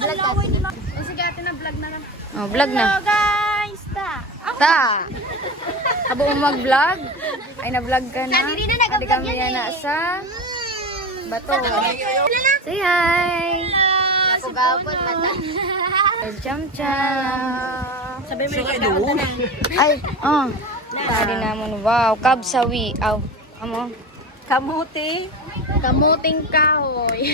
Vlog ka. Sige ate na vlog na lang. Oh, vlog na. Hello guys! Ta! Habo mo mag-vlog? Ay, na-vlog ka na? Dili na nag-vlog Adi kami yan na eh. sa bato. Say hi! Napugapon mata. Cham-cham! Sabi mo yung Ay, Tadi naman, wow, kabsawi. Aw, amo. kamuti. Kamuting kahoy.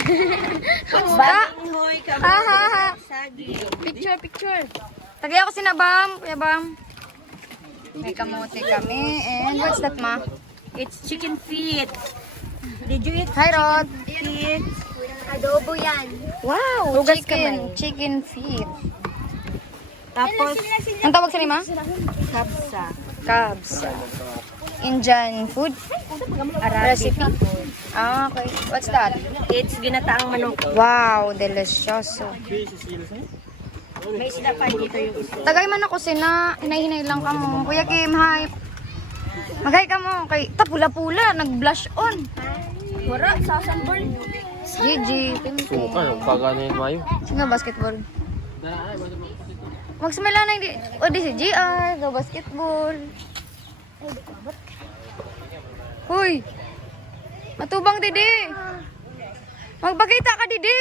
Kamusta? Kahoy, Ha, ha, ha. sagi. Picture, picture. Tagay ako si Nabam, Kuya Bam. May kamote kami. And what's that, ma? It's chicken feet. Did you eat Hi, Rod. feet? Adobo yan. Wow, Hugas chicken feet. Tapos, Ang tawag sa lima? kapsa. Kabsa. Indian food? Recipe? Ah, okay. What's that? It's ginataang manok. Wow, delicioso. May isda pa dito yung isa. Tagay man ako sina, hinay-hinay lang ka mo. Kuya Kim, hi. Maghay ka mo. Kay, pula-pula, nag-blush on. Wara, sa sunburn. Gigi, Suka, pagano yung mayo. sige, basketball. Magsimula na hindi. O, di si GR, go basketball. Hoy! Matubang, Didi. Magpakita ka, Didi.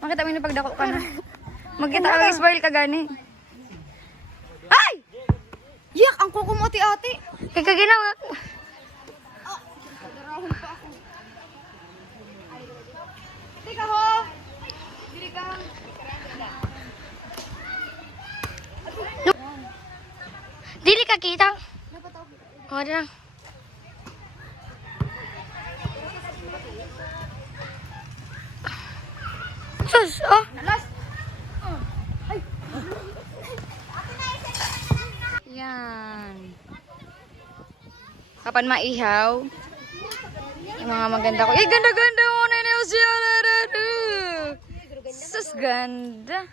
Makita mo yung pagdako ka na. Magkita ka, Ismail ka gani. Ay! Yak, ang kuko mo, ati-ati. Kaya kaginawa. Tika ho! Dili ka. Dili ka kita. O, di lang. Sus, oh. Yan. Kapan maihaw? Yung mga maganda ko. Eh, ganda-ganda mo na yun siya. Sus, ganda.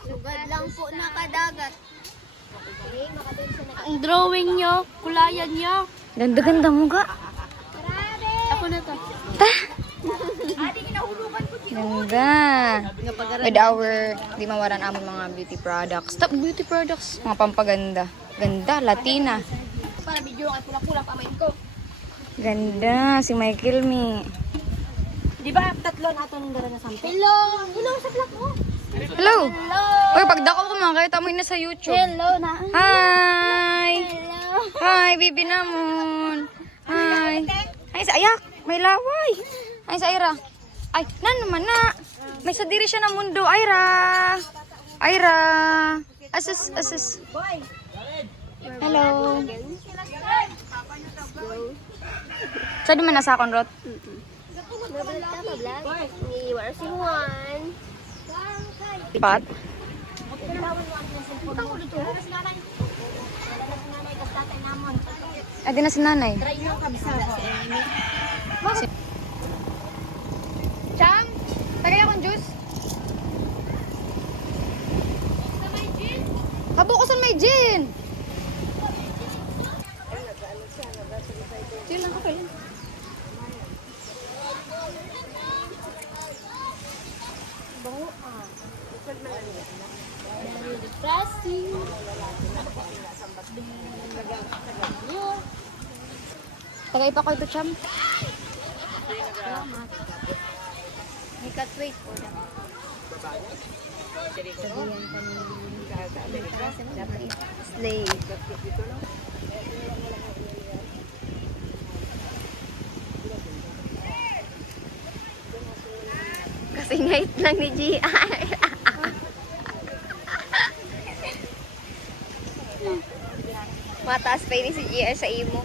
Sugad lang po nakadagat. Ang drawing nyo, kulayan nyo. Ganda-ganda mo ga. Ako na to. Ganda. With our, di mawaran amon mga beauty products. Top beauty products. Mga pampaganda. Ganda, Latina. Para video ang pula-pula pamain ko. Ganda, si Michael Mi. Di ba tatlo na ito nung dala na sample? Hello! Hello sa vlog mo! Hello. Uy, pagdako ko mga kaya tamoy na sa YouTube. Hello na! Hi! Hello! Hi, baby namon. Hi. Ay, sa ayak. May laway. Ay, sa Ira. Ay, nan naman na. May sadiri siya ng mundo. Ira. Ira. Asus, asus. Hello. So, di man nasa akong rot. Nabalag ka pa vlog? Ni Warsi Juan. Pat. Ay, di na si nanay. Cham, tagay akong juice. Kabukusan may gin. Chill lang, okay lang. Pressing. Tagay pa ko ito, Cham. You can't wait for them. Slay. Kasi ngait lang ni GR. Mataas pa yun si GR sa imo.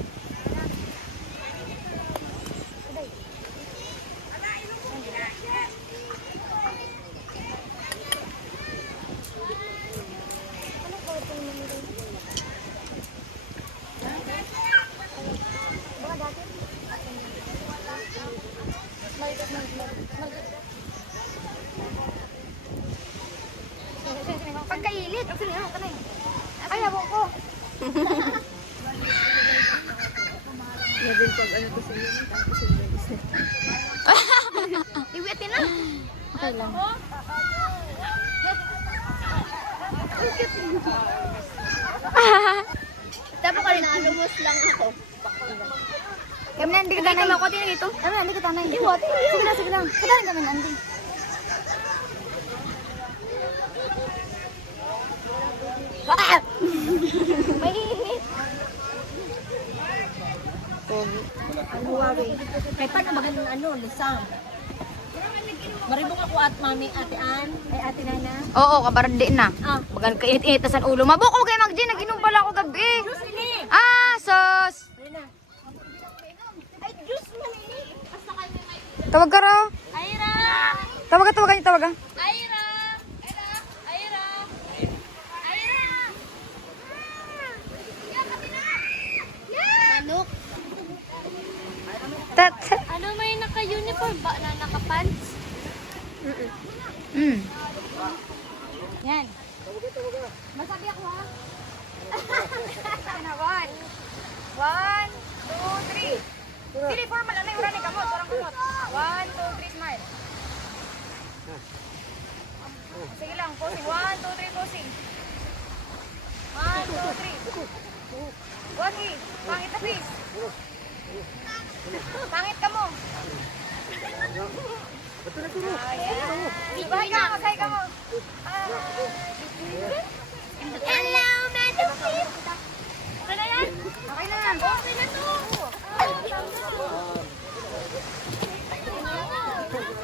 Pagkailit, okay na, kanay. Ay, habang ko. Level pag ano to sa iyo, tapos yung Okay lang. Tapos ka rin, alumos lang ako. Kami na, hindi kita na. Ako din ito. Kami na, hindi kita na. Sige lang, sige lang. Kita rin kami na, hindi. Mainit. Ano wari? Kaya paano magandang ano, lisang? Maribong ako at mami, ate Ann, ay ate Nana. Oo, kabarandi na. Ah. Bagan kainit-init na sa ulo. Mabuk ko kay Mag-J, nag-inom pala ako gabi. Ah, sos. Ay, juice man ini. Basta kami may... Tawag ka raw. Aira! Tawag ka. Aira! Aira! Aira! Aira! Manok. Ano may naka-uniform ba na naka-pants? Mm. Yan. Masabi ako ha. One. One, two, three. Dili formal ano yung running kamot, parang kamot. 1, 2, 3, smile. Sige lang, posing. 1, 2, 3, posing. 1, 2, 3. Wagi, pangit na face. Pangit ka mo. Ayan. Bahay ka mo, bahay ka mo. Hello, Madam Pip! Ano yan? Okay na. Okay na to!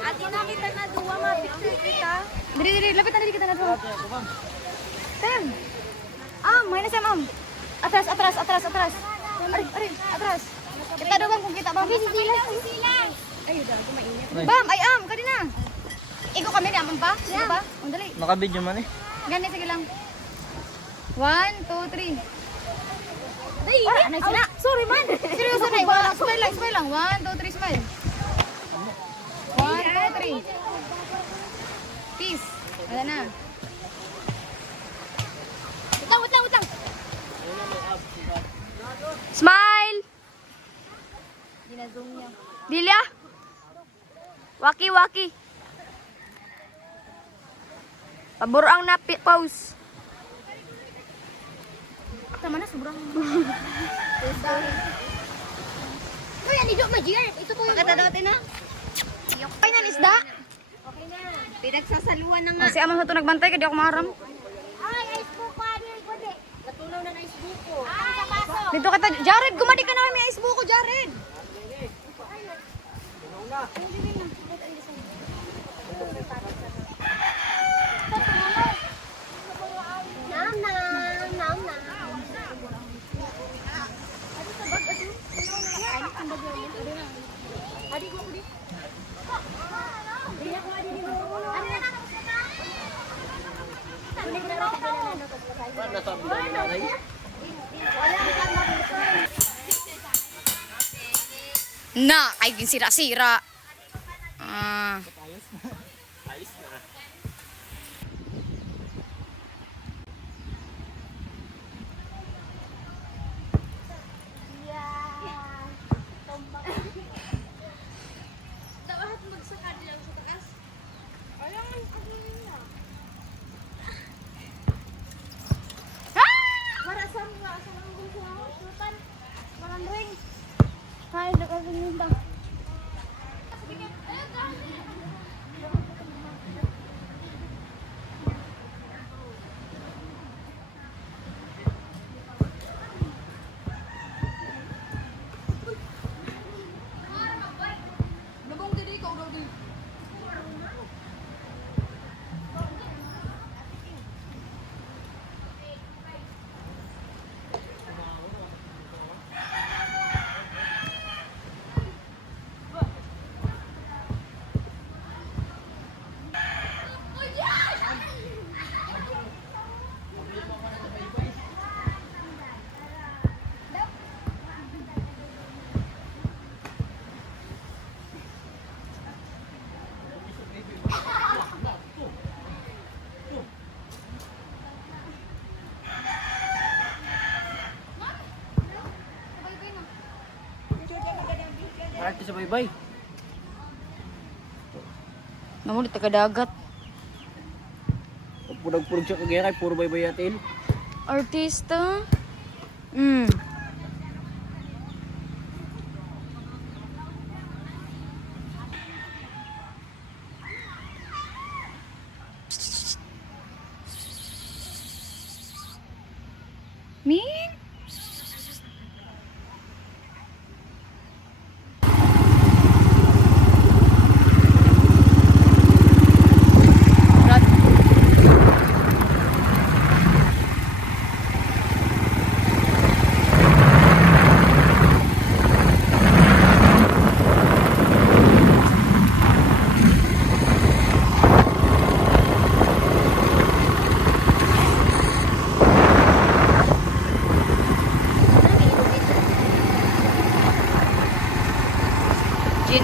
Ate na kita na duwa, ma-picture kita. Dili, lapit na dili kita na doon. Tem. Minus ya, Ma'am. Atras. Ari, atras. Kita doon kung kita, Bam. Silas! Bam, kanina. Iko kami ni Amam pa? Sige ba? Dali. Nakabidyo man eh. Gani, sige lang. 1, 2, 3. Anay sila. Sorry man. Seryoso na. Smile lang. 1, 2, 3, smile. 1, 2, 3. Peace. Wala na. Wait lang! Smile. Ginazong niya. Dilia. Waki. Pabor ang napi pause. Tama na, sobrang. Uy, anidok ma-GR. Ito po yung... Pagkatadating na. Okay na, isda. Okay na. Pinagsasaluan na nga. Si Amang sa ito nagbantay, kaya di ako maharam. Ay, ice book ko. Ano yung kundi? Natunaw na na isbuko. Ay, sa paso. Dito kita, Jared, gumadi ka namin ang isbo ko, Jared. Nam. Nasabi na ni nanay. Na, kay sira-sira. Dapat magsakad lang sa taas. Alam mo, ano yun na? Marasam nga sa mga gusto ako. Sultan, marang ring. Hay, nakagandang ba? Arte sa baybay. Namulit taga-dagat. Punog-punog siya kagaya kay puro baybayatin. Artista.